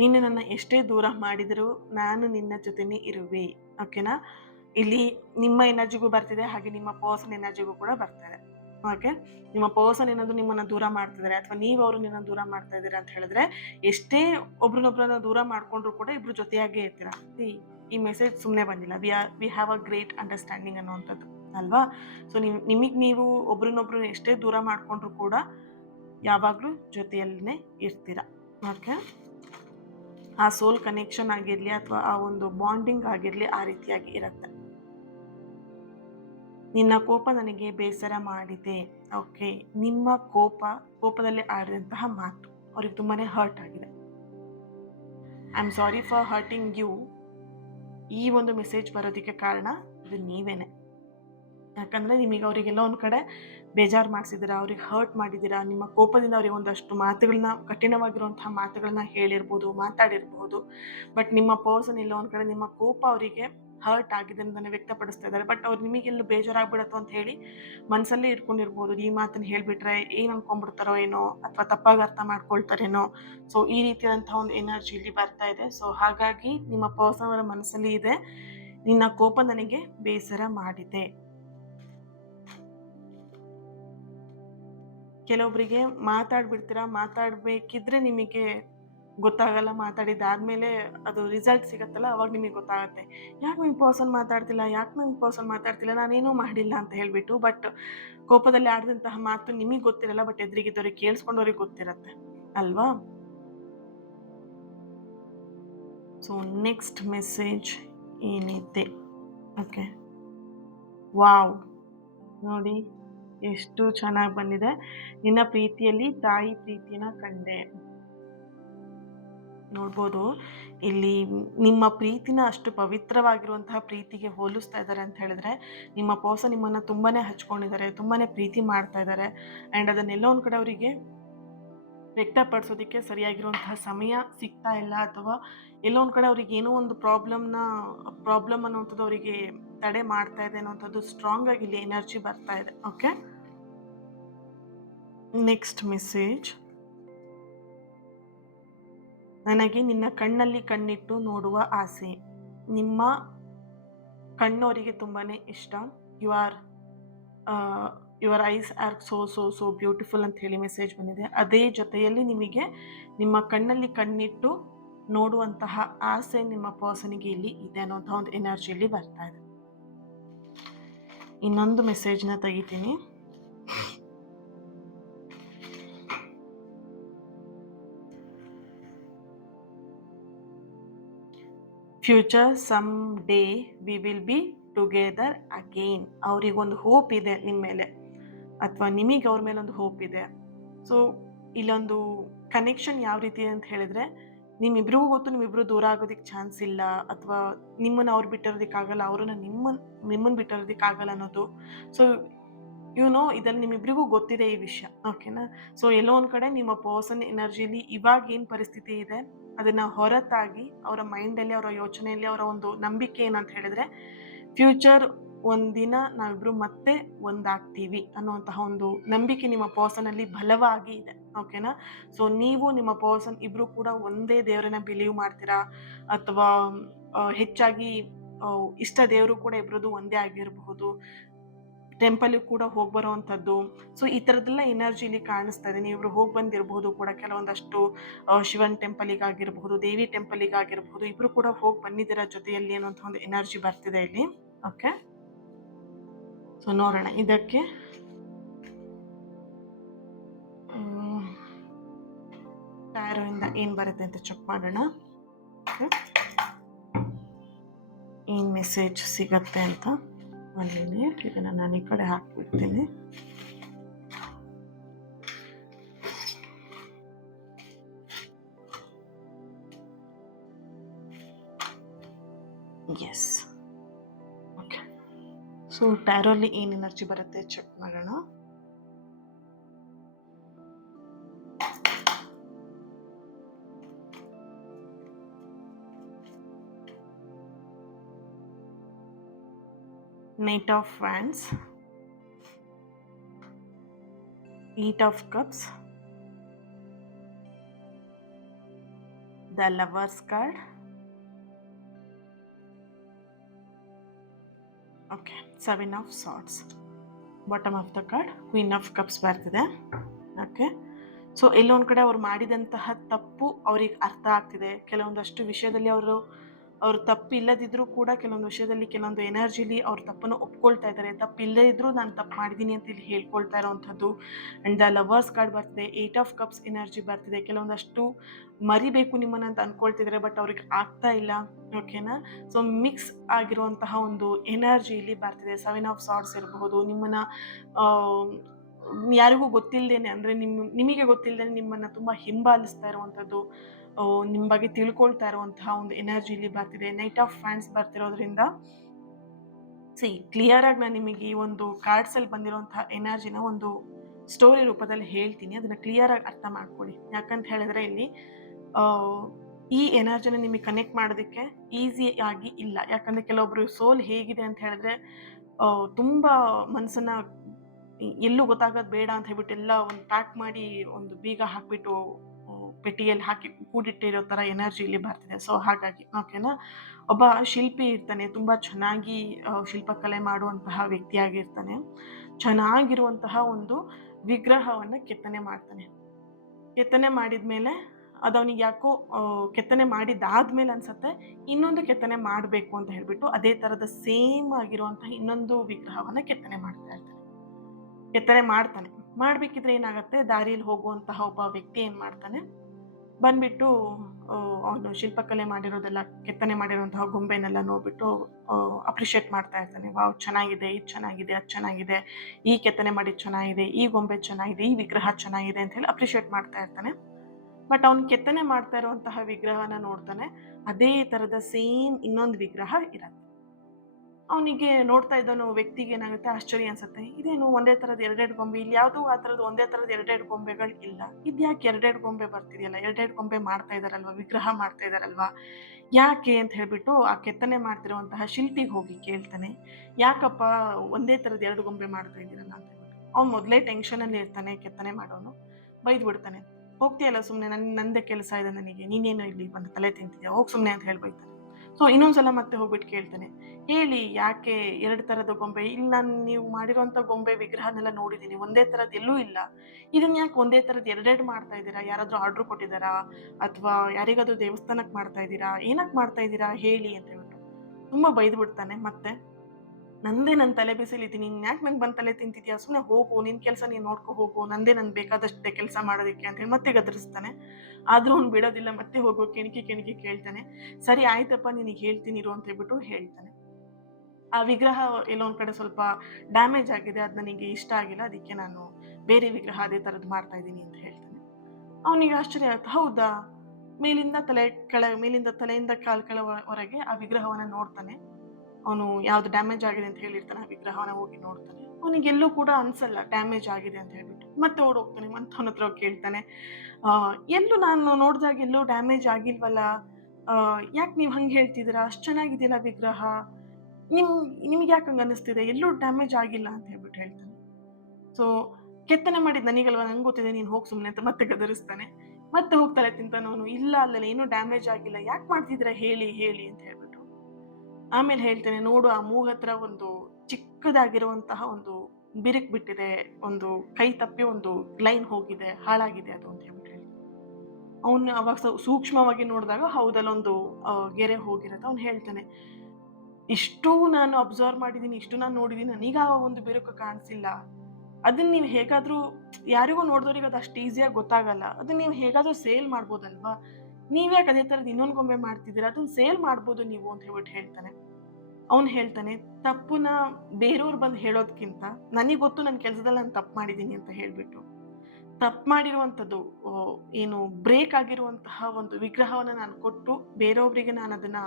ನೀನು ನನ್ನ ಎಷ್ಟೇ ದೂರ ಮಾಡಿದರೂ ನಾನು ನಿನ್ನ ಜೊತೆನೇ ಇರುವೆ. ಓಕೆನಾ. ಇಲ್ಲಿ ನಿಮ್ಮ ಎನರ್ಜಿಗೂ ಬರ್ತಿದೆ, ಹಾಗೆ ನಿಮ್ಮ ಪರ್ಸನ್ ಎನರ್ಜಿಗೂ ಕೂಡ ಬರ್ತಿದೆ. ಓಕೆ. ನಿಮ್ಮ ಪರ್ಸನ್ ಏನಾದರೂ ನಿಮ್ಮನ್ನು ದೂರ ಮಾಡ್ತಿದ್ದಾರೆ, ಅಥವಾ ನೀವು ಅವರು ನಿನ್ನ ದೂರ ಮಾಡ್ತಾ ಇದ್ದೀರಾ ಅಂತ ಹೇಳಿದ್ರೆ, ಎಷ್ಟೇ ಒಬ್ರನ್ನೊಬ್ರನ್ನ ದೂರ ಮಾಡ್ಕೊಂಡ್ರು ಕೂಡ ಇಬ್ರು ಜೊತೆಯಾಗೇ ಇರ್ತೀರಾ. ಈ ಮೆಸೇಜ್ ಸುಮ್ಮನೆ ಬಂದಿಲ್ಲ. We have a great understanding ಅನ್ನೋವಂಥದ್ದು ಅಲ್ವಾ. ಸೊ ನೀವು ಒಬ್ರನ್ನೊಬ್ರು ಎಷ್ಟೇ ದೂರ ಮಾಡ್ಕೊಂಡ್ರು ಕೂಡ ಯಾವಾಗಲೂ ಜೊತೆಯಲ್ಲೇ ಇರ್ತೀರಾ. ಓಕೆ. ಆ ಸೋಲ್ ಕನೆಕ್ಷನ್ ಆಗಿರಲಿ, ಅಥವಾ ಆ ಒಂದು ಬಾಂಡಿಂಗ್ ಆಗಿರಲಿ, ಆ ರೀತಿಯಾಗಿ ಇರುತ್ತೆ. ನಿನ್ನ ಕೋಪ ನನಗೆ ಬೇಸರ ಮಾಡಿದೆ. ಓಕೆ. ನಿಮ್ಮ ಕೋಪದಲ್ಲಿ ಆಡಿದಂತಹ ಮಾತು ಅವ್ರಿಗೆ ತುಂಬಾ ಹರ್ಟ್ ಆಗಿದೆ. I am sorry for hurting you. ಈ ಒಂದು ಮೆಸೇಜ್ ಬರೋದಕ್ಕೆ ಕಾರಣ ಇದು ನೀವೇನೆ. ಯಾಕಂದರೆ ನಿಮಗೆ ಅವರಿಗೆಲ್ಲ ಒಂದು ಕಡೆ ಬೇಜಾರು ಮಾಡಿಸಿದ್ದೀರಾ, ಅವ್ರಿಗೆ ಹರ್ಟ್ ಮಾಡಿದ್ದೀರಾ. ನಿಮ್ಮ ಕೋಪದಿಂದ ಅವ್ರಿಗೆ ಒಂದಷ್ಟು ಮಾತುಗಳನ್ನ, ಕಠಿಣವಾಗಿರುವಂತಹ ಮಾತುಗಳನ್ನ ಹೇಳಿರ್ಬೋದು, ಮಾತಾಡಿರ್ಬೋದು. ಬಟ್ ನಿಮ್ಮ ಪರ್ಸನ್ ಇಲ್ಲ ಒಂದು ಕಡೆ ನಿಮ್ಮ ಕೋಪ ಅವರಿಗೆ ಹರ್ಟ್ ಆಗಿದೆ ಅನ್ನೋದನ್ನು ವ್ಯಕ್ತಪಡಿಸ್ತಾ ಇದ್ದಾರೆ. ಬಟ್ ಅವ್ರು ನಿಮಗೆಲ್ಲೂ ಬೇಜಾರಾಗ್ಬಿಡತ್ತೋ ಅಂತ ಹೇಳಿ ಮನಸ್ಸಲ್ಲೇ ಇಟ್ಕೊಂಡಿರ್ಬೋದು. ಈ ಮಾತನ್ನು ಹೇಳಿಬಿಟ್ರೆ ಏನು ಅನ್ಕೊಂಡ್ಬಿಡ್ತಾರೋ ಏನೋ, ಅಥವಾ ತಪ್ಪಾಗಿ ಅರ್ಥ ಮಾಡ್ಕೊಳ್ತಾರೇನೋ. ಸೊ ಈ ರೀತಿಯಾದಂತಹ ಒಂದು ಎನರ್ಜಿ ಇಲ್ಲಿ ಬರ್ತಾ ಇದೆ. ಸೊ ಹಾಗಾಗಿ ನಿಮ್ಮ ಪರ್ಸನ್ ಅವರ ಮನಸ್ಸಲ್ಲಿ ಇದೆ, ನಿನ್ನ ಕೋಪ ನನಗೆ ಬೇಸರ ಮಾಡಿದೆ. ಕೆಲವೊಬ್ಬರಿಗೆ ಮಾತಾಡ್ಬಿಡ್ತೀರಾ, ಮಾತಾಡಬೇಕಿದ್ರೆ ನಿಮಗೆ ಗೊತ್ತಾಗಲ್ಲ, ಮಾತಾಡಿದ್ದಾದಮೇಲೆ ಅದು ರಿಸಲ್ಟ್ ಸಿಗುತ್ತಲ್ಲ ಅವಾಗ ನಿಮಗೆ ಗೊತ್ತಾಗುತ್ತೆ, ಯಾಕೆ ನಿಮ್ಮ ಪರ್ಸನ್ ಮಾತಾಡ್ತಿಲ್ಲ, ನಾನೇನೂ ಮಾಡಿಲ್ಲ ಅಂತ ಹೇಳಿಬಿಟ್ಟು. ಬಟ್ ಕೋಪದಲ್ಲಿ ಆಡಿದಂತಹ ಮಾತು ನಿಮಗೆ ಗೊತ್ತಿರಲ್ಲ, ಬಟ್ ಎದುರಿಗಿದ್ದವ್ರಿಗೆ ಕೇಳಿಸ್ಕೊಂಡವ್ರಿಗೆ ಗೊತ್ತಿರತ್ತೆ ಅಲ್ವಾ. ಸೊ ನೆಕ್ಸ್ಟ್ ಮೆಸೇಜ್ ಏನಿದೆ. ಓಕೆ. ವಾವ್, ನೋಡಿ ಎಷ್ಟು ಚೆನ್ನಾಗಿ ಬಂದಿದೆ. ನಿನ್ನ ಪ್ರೀತಿಯಲ್ಲಿ ತಾಯಿ ಪ್ರೀತಿನ ಕಂಡೆ. ನೋಡ್ಬೋದು ಇಲ್ಲಿ ನಿಮ್ಮ ಪ್ರೀತಿನ ಅಷ್ಟು ಪವಿತ್ರವಾಗಿರುವಂತಹ ಪ್ರೀತಿಗೆ ಹೋಲಿಸ್ತಾ ಇದ್ದಾರೆ ಅಂತ ಹೇಳಿದ್ರೆ, ನಿಮ್ಮ ಪರ್ಸನ್ ನಿಮ್ಮನ್ನು ತುಂಬಾ ಹಚ್ಕೊಂಡಿದ್ದಾರೆ, ತುಂಬಾ ಪ್ರೀತಿ ಮಾಡ್ತಾ ಇದ್ದಾರೆ. ಆ್ಯಂಡ್ ಅದನ್ನೆಲ್ಲ ಒಂದು ಕಡೆ ಅವರಿಗೆ ವ್ಯಕ್ತಪಡಿಸೋದಕ್ಕೆ ಸರಿಯಾಗಿರುವಂತಹ ಸಮಯ ಸಿಗ್ತಾ ಇಲ್ಲ, ಅಥವಾ ಎಲ್ಲೋ ಒಂದು ಕಡೆ ಅವ್ರಿಗೆ ಏನೋ ಒಂದು ಪ್ರಾಬ್ಲಮ್ ಅನ್ನೋಂಥದ್ದು ಅವರಿಗೆ ತಡೆ ಮಾಡ್ತಾ ಇದೆ ಅನ್ನೋಂಥದ್ದು ಸ್ಟ್ರಾಂಗ್ ಆಗಿ ಇಲ್ಲಿ ಎನರ್ಜಿ ಬರ್ತಾ ಇದೆ. ಓಕೆ. Next message. ನನಗೆ ನಿನ್ನ ಕಣ್ಣಲ್ಲಿ ಕಣ್ಣಿಟ್ಟು ನೋಡುವ ಆಸೆ. ನಿಮ್ಮ ಕಣ್ಣವರಿಗೆ ತುಂಬಾ ಇಷ್ಟ. You are your eyes are so so so beautiful ಅಂತ ಹೇಳಿ ಮೆಸೇಜ್ ಬಂದಿದೆ. ಅದೇ ಜೊತೆಯಲ್ಲಿ ನಿಮಗೆ ನಿಮ್ಮ ಕಣ್ಣಲ್ಲಿ ಕಣ್ಣಿಟ್ಟು ನೋಡುವಂತಹ ಆಸೆ ನಿಮ್ಮ ಪರ್ಸನಿಗೆ ಇಲ್ಲಿ ಇದೆ ಅನ್ನೋಂಥ ಒಂದು ಎನರ್ಜಿಯಲ್ಲಿ ಬರ್ತಾ ಇದೆ. ಇನ್ನೊಂದು ಮೆಸೇಜ್ನ ತೆಗಿತೀನಿ. Future some day we will be together again. ಅವ್ರಿಗೊಂದು ಹೋಪ್ ಇದೆ ನಿಮ್ಮ ಮೇಲೆ, ಅಥವಾ ನಿಮಗೆ ಅವ್ರ ಮೇಲೆ ಒಂದು ಹೋಪ್ ಇದೆ. ಸೊ ಇಲ್ಲೊಂದು ಕನೆಕ್ಷನ್ ಯಾವ ರೀತಿ ಅಂತ ಹೇಳಿದ್ರೆ, ನಿಮ್ಮಿಬ್ರಿಗೂ ಗೊತ್ತು ನಿಮ್ಮಿಬ್ರು ದೂರ ಆಗೋದಕ್ಕೆ ಚಾನ್ಸ್ ಇಲ್ಲ, ಅಥವಾ ನಿಮ್ಮನ್ನು ಅವ್ರು ಬಿಟ್ಟಿರೋದಕ್ಕಾಗಲ್ಲ, ಅವ್ರನ್ನ ನಿಮ್ಮನ್ನು ಬಿಟ್ಟಿರೋದಕ್ಕಾಗಲ್ಲ ಅನ್ನೋದು. ಸೊ ಇದರಲ್ಲಿ ನಿಮ್ಮಿಬ್ರಿಗೂ ಗೊತ್ತಿದೆ ಈ ವಿಷಯ, ಓಕೆನಾ. ಸೊ ಎಲ್ಲೋ ಒಂದು ಕಡೆ ನಿಮ್ಮ ಪರ್ಸನ್ ಎನರ್ಜಿಲಿ ಇವಾಗ ಏನು ಪರಿಸ್ಥಿತಿ ಇದೆ ಅದನ್ನ ಹೊರತಾಗಿ ಅವರ ಮೈಂಡಲ್ಲಿ, ಅವರ ಯೋಚನೆಯಲ್ಲಿ, ಅವರ ಒಂದು ನಂಬಿಕೆ ಏನಂತ ಹೇಳಿದ್ರೆ, ಫ್ಯೂಚರ್ ಒಂದಿನ ನಾವಿಬ್ರು ಮತ್ತೆ ಒಂದಾಗ್ತೀವಿ ಅನ್ನುವಂತಹ ಒಂದು ನಂಬಿಕೆ ನಿಮ್ಮ ಪರ್ಸನಲ್ಲಿ ಬಲವಾಗಿ ಇದೆ, ಓಕೆನಾ. ಸೊ ನೀವು ನಿಮ್ಮ ಪರ್ಸನ್ ಇಬ್ರು ಕೂಡ ಒಂದೇ ದೇವರನ್ನ ಬಿಲೀವ್ ಮಾಡ್ತೀರಾ, ಅಥವಾ ಹೆಚ್ಚಾಗಿ ಇಷ್ಟ ದೇವರು ಕೂಡ ಇಬ್ರದ್ದು ಒಂದೇ ಆಗಿರಬಹುದು, ಟೆಂಪಲ್ ಕೂಡ ಹೋಗಿ ಬರೋವಂಥದ್ದು. ಸೊ ಈ ಥರದ್ದೆಲ್ಲ ಎನರ್ಜಿ ಇಲ್ಲಿ ಕಾಣಿಸ್ತಾ ಇದೆ. ನೀವಿಬ್ರು ಹೋಗಿ ಬಂದಿರಬಹುದು ಕೂಡ, ಕೆಲವೊಂದಷ್ಟು ಶಿವನ್ ಟೆಂಪಲಿಗೆ ಆಗಿರಬಹುದು, ದೇವಿ ಟೆಂಪಲಿಗೆ ಆಗಿರಬಹುದು, ಇಬ್ರು ಕೂಡ ಹೋಗಿ ಬಂದಿದ್ದೀರ ಜೊತೆಯಲ್ಲಿ ಅನ್ನೋಂಥ ಒಂದು ಎನರ್ಜಿ ಬರ್ತಿದೆ ಇಲ್ಲಿ, ಓಕೆ. ಸೊ ನೋಡೋಣ ಇದಕ್ಕೆ ಟ್ಯಾರೋ ಇಂದ ಏನ್ ಬರುತ್ತೆ ಅಂತ ಚೆಕ್ ಮಾಡೋಣ. ಏನ್ ಮೆಸೇಜ್ ಸಿಗತ್ತೆ ಅಂತ. ಒಂದು ಮಿನಿಟ್, ಇದನ್ನ ನಾನು ಈ ಕಡೆ ಹಾಕ್ಬಿಡ್ತೀನಿ. S, okay. ಸೊ ಟ್ಯಾರೋಲಿ ಏನು ಎನರ್ಜಿ ಬರುತ್ತೆ ಚೆಕ್ ಮಾಡೋಣ. Knight of Wands, Eight of Cups, the Lovers card, okay, Seven of Swords, bottom of the card Queen of Cups ಬರ್ತಿದೆ, ಓಕೆ. ಸೊ ಎಲ್ಲೊಂದು ಕಡೆ ಅವ್ರು ಮಾಡಿದಂತಹ ತಪ್ಪು ಅವ್ರಿಗೆ ಅರ್ಥ ಆಗ್ತಿದೆ. ಕೆಲವೊಂದಷ್ಟು ವಿಷಯದಲ್ಲಿ ಅವ್ರ ತಪ್ಪು ಇಲ್ಲದಿದ್ರೂ ಕೂಡ ಕೆಲವೊಂದು ವಿಷಯದಲ್ಲಿ, ಕೆಲವೊಂದು ಎನರ್ಜಿಲಿ ಅವ್ರ ತಪ್ಪನ್ನು ಒಪ್ಕೊಳ್ತಾ ಇದ್ದಾರೆ. ತಪ್ಪು ಇಲ್ಲದೇ ಇದ್ರೂ ನಾನು ತಪ್ಪು ಮಾಡಿದ್ದೀನಿ ಅಂತ ಇಲ್ಲಿ ಹೇಳ್ಕೊಳ್ತಾ ಇರೋವಂಥದ್ದು. ಆ್ಯಂಡ್ ದ ಲವರ್ಸ್ ಕಾರ್ಡ್ ಬರ್ತಿದೆ, ಏಟ್ ಆಫ್ ಕಪ್ಸ್ ಎನರ್ಜಿ ಬರ್ತಿದೆ. ಕೆಲವೊಂದಷ್ಟು ಮರಿಬೇಕು ನಿಮ್ಮನ್ನು ಅಂತ ಅಂದ್ಕೊಳ್ತಿದ್ದಾರೆ, ಬಟ್ ಅವ್ರಿಗೆ ಆಗ್ತಾ ಇಲ್ಲ, ಓಕೆನಾ. ಸೊ ಮಿಕ್ಸ್ ಆಗಿರುವಂತಹ ಒಂದು ಎನರ್ಜಿ ಇಲ್ಲಿ ಬರ್ತಿದೆ. ಸೆವೆನ್ ಆಫ್ ಸಾರ್ಡ್ಸ್ ಇರಬಹುದು, ನಿಮ್ಮನ್ನು ಯಾರಿಗೂ ಗೊತ್ತಿಲ್ಲದೇನೆ, ಅಂದರೆ ನಿಮಗೆ ಗೊತ್ತಿಲ್ಲದೇನೆ ನಿಮ್ಮನ್ನು ತುಂಬ ಹಿಂಬಾಲಿಸ್ತಾ ಇರುವಂಥದ್ದು, ನಿಮ್ಮ ಬಗ್ಗೆ ತಿಳ್ಕೊಳ್ತಾ ಇರುವಂತಹ ಒಂದು ಎನರ್ಜಿ ಇಲ್ಲಿ ಬರ್ತಿದೆ. ನೈಟ್ ಆಫ್ ಫ್ಯಾಂಡ್ಸ್ ಬರ್ತಿರೋದ್ರಿಂದ ಕ್ಲಿಯರ್ ಆಗಿ ನಾನು ನಿಮಗೆ ಈ ಒಂದು ಕಾರ್ಡ್ಸಲ್ಲಿ ಬಂದಿರುವಂತಹ ಎನರ್ಜಿನ ಒಂದು ಸ್ಟೋರಿ ರೂಪದಲ್ಲಿ ಹೇಳ್ತೀನಿ, ಅದನ್ನ ಕ್ಲಿಯರ್ ಆಗಿ ಅರ್ಥ ಮಾಡ್ಕೊಳ್ಳಿ. ಯಾಕಂತ ಹೇಳಿದ್ರೆ ಇಲ್ಲಿ ಈ ಎನರ್ಜಿನ ನಿಮಗೆ ಕನೆಕ್ಟ್ ಮಾಡೋದಕ್ಕೆ ಈಸಿ ಆಗಿ ಇಲ್ಲ. ಯಾಕಂದ್ರೆ ಕೆಲವೊಬ್ರು ಸೋಲ್ ಹೇಗಿದೆ ಅಂತ ಹೇಳಿದ್ರೆ, ತುಂಬ ಮನಸ್ಸನ್ನ ಎಲ್ಲೂ ಗೊತ್ತಾಗೋದು ಬೇಡ ಅಂತ ಹೇಳ್ಬಿಟ್ಟು ಎಲ್ಲ ಒಂದು ಪ್ಯಾಕ್ ಮಾಡಿ ಒಂದು ಬೀಗ ಹಾಕ್ಬಿಟ್ಟು ಪೆಟ್ಟಿಗೆಯಲ್ಲಿ ಹಾಕಿ ಕೂಡಿಟ್ಟಿರೋ ಥರ ಎನರ್ಜಿ ಇಲ್ಲಿ ಬರ್ತಿದೆ. ಸೊ ಹಾಗಾಗಿ, ಓಕೆನಾ. ಒಬ್ಬ ಶಿಲ್ಪಿ ಇರ್ತಾನೆ, ತುಂಬ ಚೆನ್ನಾಗಿ ಶಿಲ್ಪಕಲೆ ಮಾಡುವಂತಹ ವ್ಯಕ್ತಿಯಾಗಿರ್ತಾನೆ. ಚೆನ್ನಾಗಿರುವಂತಹ ಒಂದು ವಿಗ್ರಹವನ್ನು ಕೆತ್ತನೆ ಮಾಡ್ತಾನೆ. ಕೆತ್ತನೆ ಮಾಡಿದ್ಮೇಲೆ ಅದು ಅವನಿಗೆ ಯಾಕೋ ಕೆತ್ತನೆ ಮಾಡಿದಾದ್ಮೇಲೆ ಅನ್ಸುತ್ತೆ ಇನ್ನೊಂದು ಕೆತ್ತನೆ ಮಾಡಬೇಕು ಅಂತ ಹೇಳ್ಬಿಟ್ಟು ಅದೇ ಥರದ ಸೇಮ್ ಆಗಿರುವಂತಹ ಇನ್ನೊಂದು ವಿಗ್ರಹವನ್ನು ಕೆತ್ತನೆ ಮಾಡ್ತಾನೆ. ಮಾಡಬೇಕಿದ್ರೆ ಏನಾಗುತ್ತೆ, ದಾರಿಯಲ್ಲಿ ಹೋಗುವಂತಹ ಒಬ್ಬ ವ್ಯಕ್ತಿ ಏನು ಮಾಡ್ತಾನೆ, ಬಂದ್ಬಿಟ್ಟು ಅವನು ಶಿಲ್ಪಕಲೆ ಮಾಡಿರೋದೆಲ್ಲ, ಕೆತ್ತನೆ ಮಾಡಿರುವಂತಹ ಗೊಂಬೆನೆಲ್ಲ ನೋಡ್ಬಿಟ್ಟು ಅಪ್ರಿಷಿಯೇಟ್ ಮಾಡ್ತಾ ಇರ್ತಾನೆ. ವಾವ್, ಚೆನ್ನಾಗಿದೆ, ಇದು ಚೆನ್ನಾಗಿದೆ, ಅದು ಚೆನ್ನಾಗಿದೆ, ಈ ಕೆತ್ತನೆ ಮಾಡಿದ್ದು ಚೆನ್ನಾಗಿದೆ, ಈ ಗೊಂಬೆ ಚೆನ್ನಾಗಿದೆ, ಈ ವಿಗ್ರಹ ಚೆನ್ನಾಗಿದೆ ಅಂತ ಹೇಳಿ ಅಪ್ರಿಷಿಯೇಟ್ ಮಾಡ್ತಾ ಇರ್ತಾನೆ. ಬಟ್ ಅವ್ನು ಕೆತ್ತನೆ ಮಾಡ್ತಾ ಇರುವಂತಹ ವಿಗ್ರಹನ ನೋಡ್ತಾನೆ, ಅದೇ ಥರದ ಸೇಮ್ ಇನ್ನೊಂದು ವಿಗ್ರಹ ಇರತ್ತೆ. ಅವನಿಗೆ ನೋಡ್ತಾ ಇದ್ದವನು ವ್ಯಕ್ತಿಗೆ ಏನಾಗುತ್ತೆ, ಆಶ್ಚರ್ಯ ಅನ್ಸುತ್ತೆ. ಇದೇನು ಒಂದೇ ಥರದ ಎರಡೆರಡು ಗೊಂಬೆ, ಇಲ್ಲಿ ಯಾವುದೂ ಆ ಥರದ್ದು ಒಂದೇ ಥರದ ಎರಡೆರಡು ಗೊಂಬೆಗಳು ಇಲ್ಲ, ಇದ್ಯಾಕೆ ಎರಡೆರಡು ಗೊಂಬೆ ಬರ್ತಿದೆಯಲ್ಲ, ಎರಡೆರಡು ಗೊಂಬೆ ಮಾಡ್ತಾ ಇದ್ದಾರಲ್ವ, ವಿಗ್ರಹ ಮಾಡ್ತಾ ಇದ್ದಾರಲ್ವ, ಯಾಕೆ ಅಂತ ಹೇಳ್ಬಿಟ್ಟು ಆ ಕೆತ್ತನೆ ಮಾಡ್ತಿರುವಂತಹ ಶಿಲ್ಪಿಗೆ ಹೋಗಿ ಕೇಳ್ತಾನೆ, ಯಾಕಪ್ಪ ಒಂದೇ ಥರದ ಎರಡು ಗೊಂಬೆ ಮಾಡ್ತಾ ಇದ್ದೀರಲ್ಲ ಅಂತ ಹೇಳ್ಬಿಟ್ಟು. ಅವ್ನು ಮೊದಲೇ ಟೆನ್ಷನಲ್ಲಿ ಇರ್ತಾನೆ, ಕೆತ್ತನೆ ಮಾಡೋನು ಬೈದು ಬಿಡ್ತಾನೆ, ಹೋಗ್ತೀಯಲ್ಲ ಸುಮ್ಮನೆ, ನಂದೇ ಕೆಲಸ ಇದೆ, ನನಗೆ ನೀನೇನು ಇಲ್ಲಿ ಬಂದು ತಲೆ ತಿಂತಿದ್ಯಾ, ಹೋಗಿ ಸುಮ್ಮನೆ ಅಂತ ಹೇಳಿ ಬೈತಾನೆ. ಸೊ ಇನ್ನೊಂದ್ಸಲ ಮತ್ತೆ ಹೋಗ್ಬಿಟ್ಟು ಕೇಳ್ತಾನೆ, ಹೇಳಿ ಯಾಕೆ 2 ಥರದ ಗೊಂಬೆ? ಇಲ್ಲಿ ನಾನು ನೀವು ಮಾಡಿರೋಂಥ ಗೊಂಬೆ ವಿಗ್ರಹನೆಲ್ಲ ನೋಡಿದ್ದೀನಿ. ಒಂದೇ ಥರದ್ದು ಎಲ್ಲೂ ಇಲ್ಲ. ಇದನ್ನ ಯಾಕೆ ಒಂದೇ ಥರದ್ದು ಎರಡೆರಡು ಮಾಡ್ತಾ ಇದ್ದೀರಾ? ಯಾರಾದ್ರೂ ಆರ್ಡರ್ ಕೊಟ್ಟಿದ್ದಾರಾ? ಅಥವಾ ಯಾರಿಗಾದ್ರೂ ದೇವಸ್ಥಾನಕ್ಕೆ ಮಾಡ್ತಾ ಇದ್ದೀರಾ? ಏನಕ್ಕೆ ಮಾಡ್ತಾ ಇದ್ದೀರಾ ಹೇಳಿ ಅಂತ ಹೇಳ್ಬಿಟ್ಟು ತುಂಬ ಬೈದು ಬಿಡ್ತಾನೆ. ಮತ್ತೆ ನಂದೇ ನನ್ನ ತಲೆ ಬಿಸಿಲಿದ್ದೀನಿ, ನೀನು ಯಾಕೆ ನಂಗೆ ಬಂದು ತಲೆ ತಿಂತಿದ್ಯಾ? ಸುಮ್ಮನೆ ಹೋಗು, ನಿನ್ನ ಕೆಲಸ ನೀನು ನೋಡ್ಕೊ ಹೋಗು, ನಂದೇ ನನ್ಗೆ ಬೇಕಾದಷ್ಟೇ ಕೆಲಸ ಮಾಡೋದಕ್ಕೆ ಅಂತೇಳಿ ಮತ್ತೆ ಗದರಿಸ್ತಾನೆ. ಆದರೂ ಅವ್ನು ಬಿಡೋದಿಲ್ಲ, ಮತ್ತೆ ಹೋಗೋ ಕೆಣಕಿ ಕೇಳ್ತಾನೆ. ಸರಿ ಆಯ್ತಪ್ಪ, ನಿನಗೆ ಹೇಳ್ತೀನಿ ಇರು ಅಂತ ಹೇಳ್ಬಿಟ್ಟು ಹೇಳ್ತಾನೆ. ಆ ವಿಗ್ರಹ ಎಲ್ಲೋ ಒಂದ್ ಕಡೆ ಸ್ವಲ್ಪ ಡ್ಯಾಮೇಜ್ ಆಗಿದೆ, ಅದು ನನಗೆ ಇಷ್ಟ ಆಗಿಲ್ಲ, ಅದಕ್ಕೆ ನಾನು ಬೇರೆ ವಿಗ್ರಹ ಅದೇ ಥರದ್ದು ಮಾಡ್ತಾ ಇದ್ದೀನಿ ಅಂತ ಹೇಳ್ತಾನೆ. ಅವನಿಗೆ ಆಶ್ಚರ್ಯ ಆಯ್ತು, ಹೌದಾ? ಮೇಲಿಂದ ತಲೆಯಿಂದ ಕಾಲ್ ಕೆಳವರೆಗೆ ಆ ವಿಗ್ರಹವನ್ನ ನೋಡ್ತಾನೆ. ಅವನು ಯಾವ್ದು ಡ್ಯಾಮೇಜ್ ಆಗಿದೆ ಅಂತ ಹೇಳಿರ್ತಾನೆ, ಆ ವಿಗ್ರಹವನ್ನ ಹೋಗಿ ನೋಡ್ತಾನೆ. ಅವನಿಗೆ ಎಲ್ಲೂ ಕೂಡ ಅನ್ಸಲ್ಲ ಡ್ಯಾಮೇಜ್ ಆಗಿದೆ ಅಂತ ಹೇಳ್ಬಿಟ್ಟು. ಮತ್ತೆ ಓಡೋಗ್ತಾನೆ, ಮತ್ತೆ ಅವನ ಹತ್ರ ಹೋಗಿ ಕೇಳ್ತಾನೆ, ಎಲ್ಲೂ ನಾನು ನೋಡ್ದಾಗ ಎಲ್ಲೂ ಡ್ಯಾಮೇಜ್ ಆಗಿಲ್ವಲ್ಲ, ಯಾಕೆ ನೀವು ಹಂಗೆ ಹೇಳ್ತಿದ್ದೀರಾ? ಅಷ್ಟು ಚೆನ್ನಾಗಿದೆಯಲ್ಲ ವಿಗ್ರಹ, ನಿಮ್ಗೆ ಯಾಕೆ ಹಂಗೆ ಅನ್ನಿಸ್ತಿದೆ? ಎಲ್ಲೂ ಡ್ಯಾಮೇಜ್ ಆಗಿಲ್ಲ ಅಂತ ಹೇಳ್ಬಿಟ್ಟು ಹೇಳ್ತಾನೆ. ಸೊ ಕೆತ್ತನೆ ಮಾಡಿದ್ ನನಗಲ್ವಾ, ನಂಗೆ ಗೊತ್ತಿದೆ, ನೀನು ಹೋಗಿ ಸುಮ್ಮನೆ ಅಂತ ಮತ್ತೆ ಗದರಿಸ್ತಾನೆ. ಮತ್ತೆ ಹೋಗ್ತಾಳೆ ತಿಂತಾನೆ ಅವನು, ಇಲ್ಲ ಅಲ್ಲಲ್ಲ, ಏನೂ ಡ್ಯಾಮೇಜ್ ಆಗಿಲ್ಲ, ಯಾಕೆ ಮಾಡ್ತಿದ್ದೀರಾ ಹೇಳಿ ಹೇಳಿ ಅಂತ ಹೇಳ್ಬಿಟ್ಟು. ಆಮೇಲೆ ಹೇಳ್ತೇನೆ, ನೋಡು ಆ ಮೂಗತ್ರ ಒಂದು ಚಿಕ್ಕದಾಗಿರುವಂತಹ ಒಂದು ಬಿರುಕು ಬಿಟ್ಟಿದೆ, ಒಂದು ಕೈ ತಪ್ಪಿ ಒಂದು ಲೈನ್ ಹೋಗಿದೆ, ಹಾಳಾಗಿದೆ ಅದು ಅಂತ ಹೇಳ್ಬಿಟ್ಟು ಹೇಳಿ. ಅವನು ಅವಾಗ ಸೂಕ್ಷ್ಮವಾಗಿ ನೋಡಿದಾಗ ಹೌದಲ್ಲೊಂದು ಗೆರೆ ಹೋಗಿರತ್ತೆ. ಅವ್ನು ಹೇಳ್ತಾನೆ, ಇಷ್ಟು ನಾನು ಅಬ್ಸರ್ವ್ ಮಾಡಿದ್ದೀನಿ, ಇಷ್ಟು ನಾನು ನೋಡಿದ್ದೀನಿ, ನನಗ ಆ ಒಂದು ಬಿರುಕು ಕಾಣಿಸಿಲ್ಲ. ಅದನ್ನ ನೀವು ಹೇಗಾದ್ರೂ, ಯಾರಿಗೂ ನೋಡಿದವ್ರಿಗೆ ಅದು ಅಷ್ಟು ಈಸಿಯಾಗಿ ಗೊತ್ತಾಗಲ್ಲ, ಅದನ್ನ ನೀವು ಹೇಗಾದ್ರೂ ಸೇಲ್ ಮಾಡ್ಬೋದಲ್ವಾ? ನೀವ್ಯಾಕೆ ಅದೇ ಥರದ್ದು ಇನ್ನೊಂದು ಗೊಂಬೆ ಮಾಡ್ತಿದ್ದೀರಾ? ಅದನ್ನ ಸೇಲ್ ಮಾಡ್ಬೋದು ನೀವು ಅಂತ ಹೇಳ್ಬಿಟ್ಟು ಹೇಳ್ತಾನೆ. ಅವ್ನು ಹೇಳ್ತಾನೆ, ತಪ್ಪುನ ಬೇರೆಯವ್ರು ಬಂದು ಹೇಳೋದ್ಕಿಂತ ನನಗೆ ಗೊತ್ತು ನನ್ನ ಕೆಲಸದಲ್ಲಿ ನಾನು ತಪ್ಪು ಮಾಡಿದ್ದೀನಿ ಅಂತ ಹೇಳ್ಬಿಟ್ಟು, ತಪ್ಪು ಮಾಡಿರುವಂಥದ್ದು ಏನು ಬ್ರೇಕ್ ಆಗಿರುವಂತಹ ಒಂದು ವಿಗ್ರಹವನ್ನು ನಾನು ಕೊಟ್ಟು ಬೇರೆಯೊಬ್ಬರಿಗೆ ನಾನು ಅದನ್ನ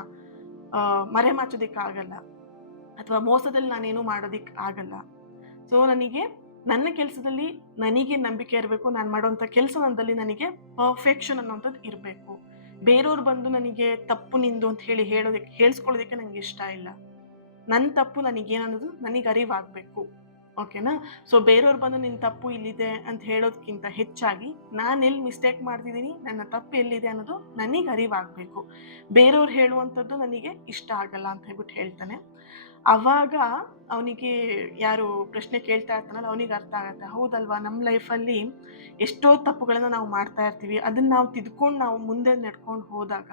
ಮರೆಮಾಚೋದಿಕ್ಕೆ ಆಗಲ್ಲ, ಅಥವಾ ಮೋಸದಲ್ಲಿ ನಾನೇನು ಮಾಡೋದಿಕ್ಕೆ ಆಗಲ್ಲ. ಸೊ ನನಗೆ ನನ್ನ ಕೆಲಸದಲ್ಲಿ ನನಗೆ ನಂಬಿಕೆ ಇರಬೇಕು, ನಾನು ಮಾಡೋಂಥ ಕೆಲಸದಲ್ಲಿ ನನಗೆ ಪರ್ಫೆಕ್ಷನ್ ಅನ್ನೋಂಥದ್ದು ಇರಬೇಕು. ಬೇರೆಯವ್ರು ಬಂದು ನನಗೆ ತಪ್ಪು ನಿಂದು ಅಂತ ಹೇಳಿಸ್ಕೊಳ್ಳೋದಕ್ಕೆ ನನಗೆ ಇಷ್ಟ ಇಲ್ಲ. ನನ್ನ ತಪ್ಪು ನನಗೇನನ್ನೋದು ನನಗೆ ಅರಿವಾಗಬೇಕು, ಓಕೆನಾ? ಸೊ ಬೇರೆಯವ್ರು ಬಂದು ನಿನ್ನ ತಪ್ಪು ಇಲ್ಲಿದೆ ಅಂತ ಹೇಳೋದಕ್ಕಿಂತ ಹೆಚ್ಚಾಗಿ ನಾನು ಎಲ್ಲಿ ಮಿಸ್ಟೇಕ್ ಮಾಡ್ತಿದ್ದೀನಿ, ನನ್ನ ತಪ್ಪು ಎಲ್ಲಿದೆ ಅನ್ನೋದು ನನಗೆ ಅರಿವಾಗಬೇಕು. ಬೇರೆಯವ್ರು ಹೇಳುವಂಥದ್ದು ನನಗೆ ಇಷ್ಟ ಆಗಲ್ಲ ಅಂತ ಹೇಳ್ಬಿಟ್ಟು ಹೇಳ್ತಾನೆ. ಅವಾಗ ಅವನಿಗೆ ಯಾರು ಪ್ರಶ್ನೆ ಕೇಳ್ತಾ ಇರ್ತಾನಲ್ಲ, ಅವನಿಗೆ ಅರ್ಥ ಆಗತ್ತೆ, ಹೌದಲ್ವಾ, ನಮ್ಮ ಲೈಫಲ್ಲಿ ಎಷ್ಟೋ ತಪ್ಪುಗಳನ್ನ ನಾವು ಮಾಡ್ತಾ ಇರ್ತೀವಿ. ಅದನ್ನ ನಾವು ತಿದ್ಕೊಂಡು ನಾವು ಮುಂದೆ ನಡ್ಕೊಂಡು ಹೋದಾಗ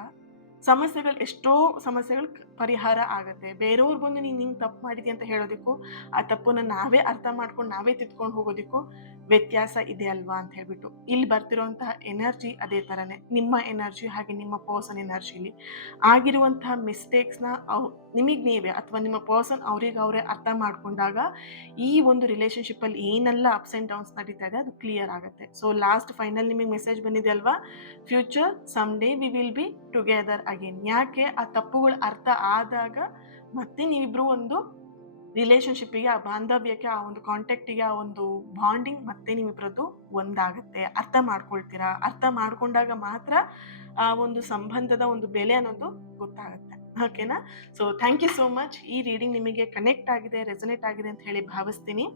ಎಷ್ಟೋ ಸಮಸ್ಯೆಗಳು ಪರಿಹಾರ ಆಗತ್ತೆ. ಬೇರೆಯವ್ರು ಬಂದು ನೀನು ಹಿಂಗೆ ತಪ್ಪು ಮಾಡಿದ್ಯಾ ಅಂತ ಹೇಳೋದಕ್ಕೂ, ಆ ತಪ್ಪನ್ನು ನಾವೇ ಅರ್ಥ ಮಾಡ್ಕೊಂಡು ನಾವೇ ತಿದ್ಕೊಂಡು ಹೋಗೋದಕ್ಕೂ ವ್ಯತ್ಯಾಸ ಇದೆ ಅಲ್ವಾ ಅಂತ ಹೇಳ್ಬಿಟ್ಟು. ಇಲ್ಲಿ ಬರ್ತಿರೋಂತಹ ಎನರ್ಜಿ ಅದೇ ಥರನೇ, ನಿಮ್ಮ ಎನರ್ಜಿ ಹಾಗೆ ನಿಮ್ಮ ಪರ್ಸನ್ ಎನರ್ಜಿಲಿ ಆಗಿರುವಂತಹ ಮಿಸ್ಟೇಕ್ಸ್ನ ನಿಮಗೆ ನೀವೇ ಅಥವಾ ನಿಮ್ಮ ಪರ್ಸನ್ ಅವರೇ ಅರ್ಥ ಮಾಡ್ಕೊಂಡಾಗ ಈ ಒಂದು ರಿಲೇಷನ್ಶಿಪ್ಪಲ್ಲಿ ಏನೆಲ್ಲ ಅಪ್ಸ್ ಆ್ಯಂಡ್ ಡೌನ್ಸ್ ನಡೀತಾ ಇದೆ ಅದು ಕ್ಲಿಯರ್ ಆಗುತ್ತೆ. ಸೊ ಲಾಸ್ಟ್ ಫೈನಲ್ ನಿಮಗೆ ಮೆಸೇಜ್ ಬಂದಿದೆ ಅಲ್ವಾ, future some day we will be together again. ಯಾಕೆ? ಆ ತಪ್ಪುಗಳು ಅರ್ಥ ಆದಾಗ ಮತ್ತೆ ನೀವಿಬ್ರು ಒಂದು ರಿಲೇಷನ್ಶಿಪ್ಪಿಗೆ, ಆ ಬಾಂಧವ್ಯಕ್ಕೆ, ಆ ಒಂದು ಕಾಂಟ್ಯಾಕ್ಟಿಗೆ, ಆ ಒಂದು ಬಾಂಡಿಂಗ್ ಮತ್ತೆ ನೀವಿಬ್ರದ್ದು ಒಂದಾಗುತ್ತೆ. ಅರ್ಥ ಮಾಡ್ಕೊಳ್ತೀರಾ. ಅರ್ಥ ಮಾಡ್ಕೊಂಡಾಗ ಮಾತ್ರ ಆ ಒಂದು ಸಂಬಂಧದ ಒಂದು ಬೆಲೆ ಅನ್ನೋದು ಗೊತ್ತಾಗುತ್ತೆ, ಓಕೆನಾ? So thank you so much. ಈ ರೀಡಿಂಗ್ ನಿಮಗೆ ಕನೆಕ್ಟ್ ಆಗಿದೆ, ರೆಸನೇಟ್ ಆಗಿದೆ ಅಂತ ಹೇಳಿ ಭಾವಿಸ್ತೀನಿ.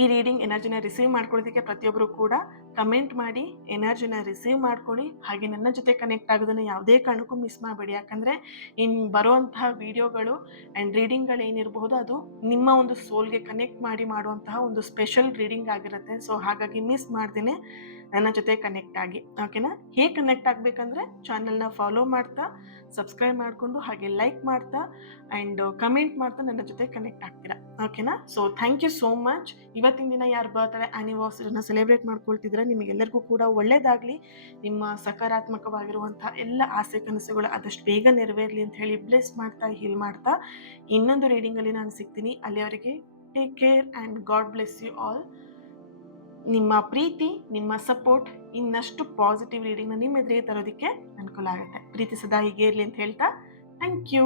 ಈ ರೀಡಿಂಗ್ ಎನರ್ಜಿನ ರಿಸೀವ್ ಮಾಡ್ಕೊಳ್ಳೋದಕ್ಕೆ ಪ್ರತಿಯೊಬ್ಬರು ಕೂಡ ಕಮೆಂಟ್ ಮಾಡಿ ಎನರ್ಜಿನ ರಿಸೀವ್ ಮಾಡ್ಕೊಳ್ಳಿ. ಹಾಗೆ ನನ್ನ ಜೊತೆ ಕನೆಕ್ಟ್ ಆಗೋದನ್ನು ಯಾವುದೇ ಕಾರಣಕ್ಕೂ ಮಿಸ್ ಮಾಡಬೇಡಿ. ಯಾಕಂದರೆ ಇನ್ನು ಬರುವಂತಹ ವಿಡಿಯೋಗಳು ಆ್ಯಂಡ್ ರೀಡಿಂಗ್ಗಳು ಏನಿರಬಹುದು ಅದು ನಿಮ್ಮ ಒಂದು ಸೋಲ್ಗೆ ಕನೆಕ್ಟ್ ಮಾಡಿ ಮಾಡುವಂತಹ ಒಂದು ಸ್ಪೆಷಲ್ ರೀಡಿಂಗ್ ಆಗಿರುತ್ತೆ. ಸೊ ಹಾಗಾಗಿ ಮಿಸ್ ಮಾಡ್ದೇನೆ ನನ್ನ ಜೊತೆ ಕನೆಕ್ಟ್ ಆಗಿ, ಓಕೆನಾ? ಹೇಗೆ ಕನೆಕ್ಟ್ ಆಗಬೇಕಂದ್ರೆ ಚಾನಲ್ನ ಫಾಲೋ ಮಾಡ್ತಾ, ಸಬ್ಸ್ಕ್ರೈಬ್ ಮಾಡಿಕೊಂಡು, ಹಾಗೆ ಲೈಕ್ ಮಾಡ್ತಾ ಆ್ಯಂಡ್ ಕಮೆಂಟ್ ಮಾಡ್ತಾ ನನ್ನ ಜೊತೆ ಕನೆಕ್ಟ್ ಆಗ್ತೀರಾ, ಓಕೆನಾ? So thank you so much. ಇವತ್ತಿನ ದಿನ ಯಾರು ಬರ್ತಾರೆ ಆ್ಯನಿವರ್ಸರಿನ ಸೆಲೆಬ್ರೇಟ್ ಮಾಡ್ಕೊಳ್ತಿದ್ರೆ ನಿಮಗೆಲ್ಲರಿಗೂ ಕೂಡ ಒಳ್ಳೆಯದಾಗಲಿ. ನಿಮ್ಮ ಸಕಾರಾತ್ಮಕವಾಗಿರುವಂಥ ಎಲ್ಲ ಆಸೆ ಕನಸುಗಳು ಆದಷ್ಟು ಬೇಗ ನೆರವೇರಲಿ ಅಂತ ಹೇಳಿ ಬ್ಲೆಸ್ ಮಾಡ್ತಾ, ಹೀಲ್ ಮಾಡ್ತಾ ಇನ್ನೊಂದು ರೀಡಿಂಗಲ್ಲಿ ನಾನು ಸಿಗ್ತೀನಿ. ಅಲ್ಲಿಯವರೆಗೆ take care and God bless you all. ನಿಮ್ಮ ಪ್ರೀತಿ, ನಿಮ್ಮ ಸಪೋರ್ಟ್ ಇನ್ನಷ್ಟು ಪಾಸಿಟಿವ್ ರೀಡಿಂಗ್ನ ನಿಮ್ಮ ಎದುರಿಗೆ ತರೋದಕ್ಕೆ ಅನುಕೂಲ ಆಗುತ್ತೆ. ಪ್ರೀತಿ ಸದಾ ಹೀಗೆ ಇರಲಿ ಅಂತ ಹೇಳ್ತಾ ಥ್ಯಾಂಕ್ ಯು.